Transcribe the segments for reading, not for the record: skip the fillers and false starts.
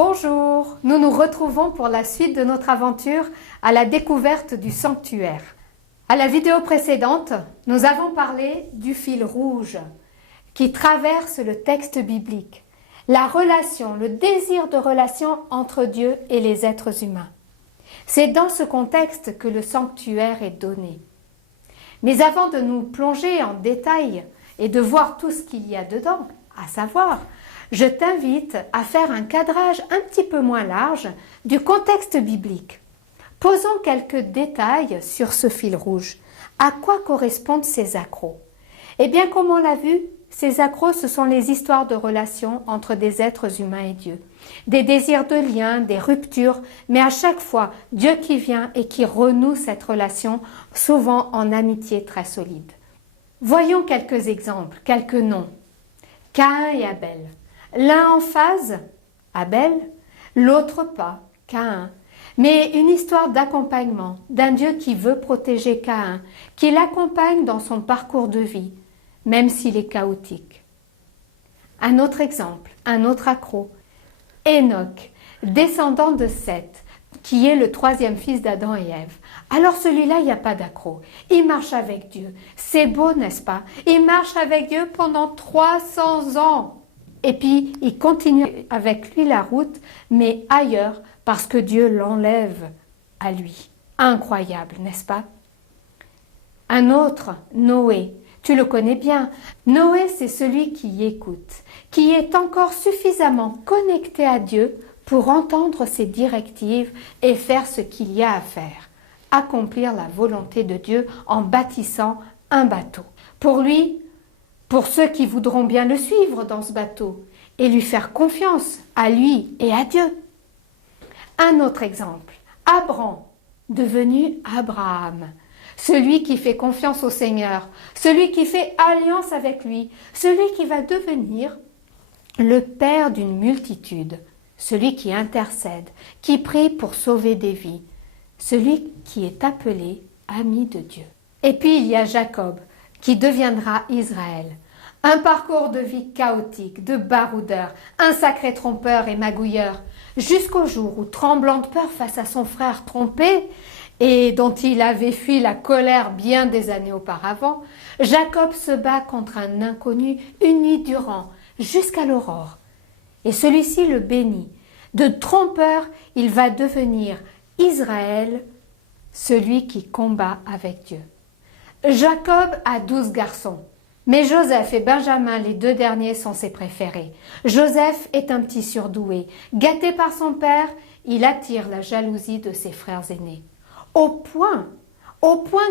Bonjour, nous nous retrouvons pour la suite de notre aventure à la découverte du sanctuaire. À la vidéo précédente, nous avons parlé du fil rouge qui traverse le texte biblique, la relation, le désir de relation entre Dieu et les êtres humains. C'est dans ce contexte que le sanctuaire est donné. Mais avant de nous plonger en détail et de voir tout ce qu'il y a dedans, à savoir, je t'invite à faire un cadrage un petit peu moins large du contexte biblique. Posons quelques détails sur ce fil rouge. À quoi correspondent ces accros? Eh bien, comme on l'a vu, ces accros, ce sont les histoires de relations entre des êtres humains et Dieu. Des désirs de lien, des ruptures, mais à chaque fois, Dieu qui vient et qui renoue cette relation, souvent en amitié très solide. Voyons quelques exemples, quelques noms. Caïn et Abel. L'un en phase, Abel, l'autre pas, Caïn. Mais une histoire d'accompagnement, d'un Dieu qui veut protéger Caïn, qui l'accompagne dans son parcours de vie, même s'il est chaotique. Un autre exemple, un autre accro, Enoch, descendant de Seth, qui est le troisième fils d'Adam et Ève. Alors celui-là, il n'y a pas d'accro. Il marche avec Dieu. C'est beau, n'est-ce pas? Il marche avec Dieu pendant 300 ans. Et puis, il continue avec lui la route, mais ailleurs, parce que Dieu l'enlève à lui. Incroyable, n'est-ce pas? Un autre, Noé. Tu le connais bien. Noé, c'est celui qui écoute, qui est encore suffisamment connecté à Dieu pour entendre ses directives et faire ce qu'il y a à faire. Accomplir la volonté de Dieu en bâtissant un bateau. Pour lui, pour ceux qui voudront bien le suivre dans ce bateau et lui faire confiance à lui et à Dieu. Un autre exemple, Abraham, devenu Abraham, celui qui fait confiance au Seigneur, celui qui fait alliance avec lui, celui qui va devenir le père d'une multitude, celui qui intercède, qui prie pour sauver des vies, celui qui est appelé ami de Dieu. Et puis il y a Jacob, qui deviendra Israël. Un parcours de vie chaotique, de baroudeur, un sacré trompeur et magouilleur, jusqu'au jour où, tremblant de peur face à son frère trompé, et dont il avait fui la colère bien des années auparavant, Jacob se bat contre un inconnu une nuit durant, jusqu'à l'aurore. Et celui-ci le bénit. De trompeur, il va devenir Israël, celui qui combat avec Dieu. Jacob a 12 garçons, mais Joseph et Benjamin, les deux derniers, sont ses préférés. Joseph est un petit surdoué. Gâté par son père, il attire la jalousie de ses frères aînés. Au point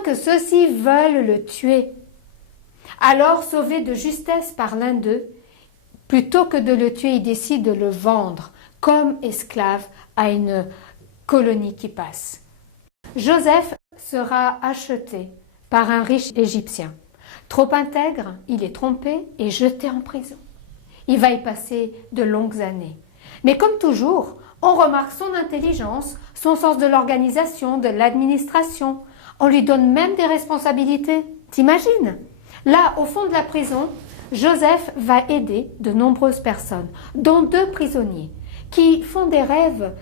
que ceux-ci veulent le tuer. Alors, sauvé de justesse par l'un d'eux, plutôt que de le tuer, il décide de le vendre comme esclave à une colonie qui passe. Joseph sera acheté par un riche Égyptien. Trop intègre, il est trompé et jeté en prison. Il va y passer de longues années. Mais comme toujours, on remarque son intelligence, son sens de l'organisation, de l'administration. On lui donne même des responsabilités. T'imagines? Là, au fond de la prison, Joseph va aider de nombreuses personnes, dont 2 prisonniers, qui font des rêves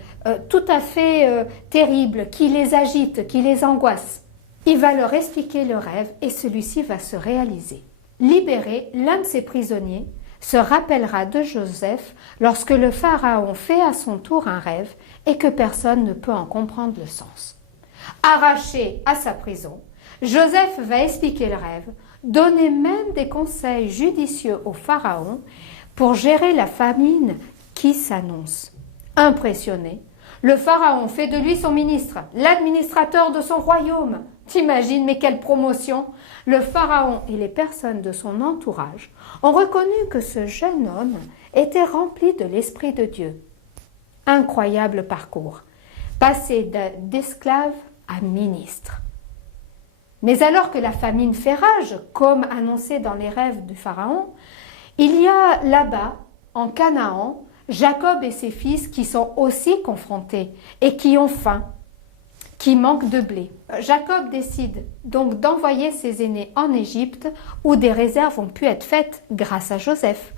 tout à fait terribles, qui les agitent, qui les angoissent. Il va leur expliquer le rêve et celui-ci va se réaliser. Libéré, l'un de ces prisonniers se rappellera de Joseph lorsque le pharaon fait à son tour un rêve et que personne ne peut en comprendre le sens. Arraché à sa prison, Joseph va expliquer le rêve, donner même des conseils judicieux au pharaon pour gérer la famine qui s'annonce. Impressionné, le pharaon fait de lui son ministre, l'administrateur de son royaume. T'imagines, mais quelle promotion! Le pharaon et les personnes de son entourage ont reconnu que ce jeune homme était rempli de l'Esprit de Dieu. Incroyable parcours, passé d'esclave à ministre. Mais alors que la famine fait rage, comme annoncé dans les rêves du pharaon, il y a là-bas, en Canaan, Jacob et ses fils qui sont aussi confrontés et qui ont faim, qui manquent de blé. Jacob décide donc d'envoyer ses aînés en Égypte où des réserves ont pu être faites grâce à Joseph.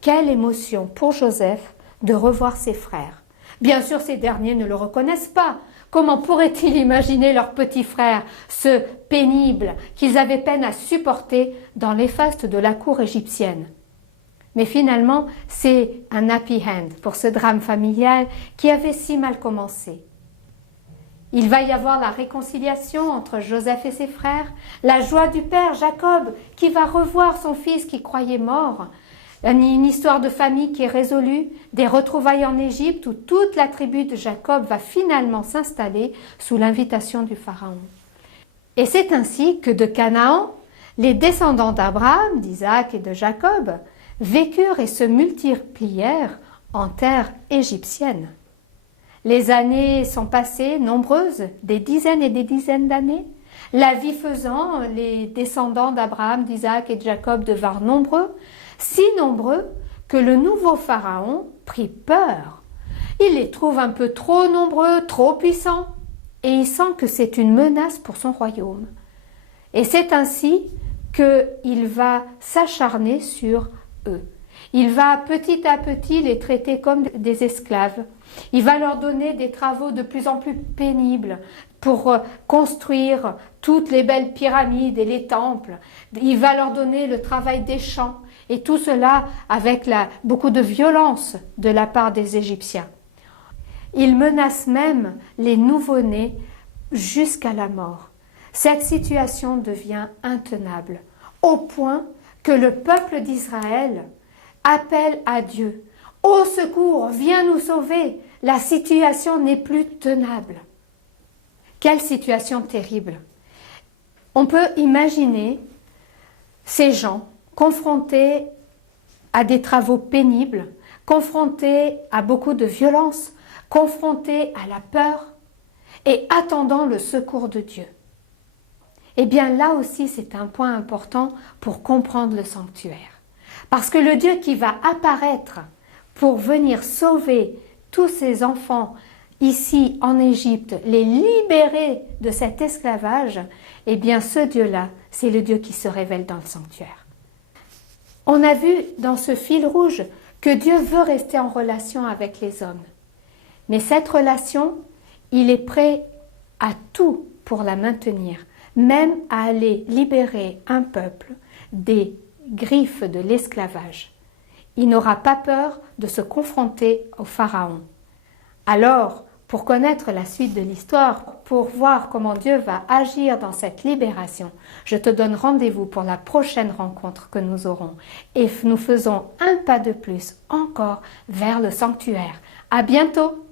Quelle émotion pour Joseph de revoir ses frères, Bien sûr, ces derniers ne le reconnaissent pas. Comment pourraient-ils imaginer leur petit frère, ce pénible qu'ils avaient peine à supporter dans les fastes de la cour égyptienne? Mais finalement, c'est un happy end pour ce drame familial qui avait si mal commencé. Il va y avoir la réconciliation entre Joseph et ses frères, la joie du père Jacob qui va revoir son fils qui croyait mort, une histoire de famille qui est résolue, des retrouvailles en Égypte où toute la tribu de Jacob va finalement s'installer sous l'invitation du Pharaon. Et c'est ainsi que de Canaan, les descendants d'Abraham, d'Isaac et de Jacob vécurent et se multiplièrent en terre égyptienne. Les années sont passées, nombreuses, des dizaines et des dizaines d'années. La vie faisant, les descendants d'Abraham, d'Isaac et de Jacob devinrent nombreux, si nombreux que le nouveau Pharaon prit peur. Il les trouve un peu trop nombreux, trop puissants, et il sent que c'est une menace pour son royaume. Et c'est ainsi qu'il va s'acharner sur eux. Il va petit à petit les traiter comme des esclaves. Il va leur donner des travaux de plus en plus pénibles pour construire toutes les belles pyramides et les temples. Il va leur donner le travail des champs et tout cela avec beaucoup de violence de la part des Égyptiens. Il menace même les nouveau-nés jusqu'à la mort. Cette situation devient intenable au point que le peuple d'Israël appelle à Dieu. « Au secours, viens nous sauver, la situation n'est plus tenable. » Quelle situation terrible! On peut imaginer ces gens confrontés à des travaux pénibles, confrontés à beaucoup de violence, confrontés à la peur et attendant le secours de Dieu. Eh bien là aussi c'est un point important pour comprendre le sanctuaire. Parce que le Dieu qui va apparaître pour venir sauver tous ces enfants ici en Égypte, les libérer de cet esclavage, eh bien ce Dieu-là, c'est le Dieu qui se révèle dans le sanctuaire. On a vu dans ce fil rouge que Dieu veut rester en relation avec les hommes. Mais cette relation, il est prêt à tout pour la maintenir, même à aller libérer un peuple des griffes de l'esclavage. Il n'aura pas peur de se confronter au Pharaon. Alors, pour connaître la suite de l'histoire, pour voir comment Dieu va agir dans cette libération, je te donne rendez-vous pour la prochaine rencontre que nous aurons. Et nous faisons un pas de plus encore vers le sanctuaire. À bientôt!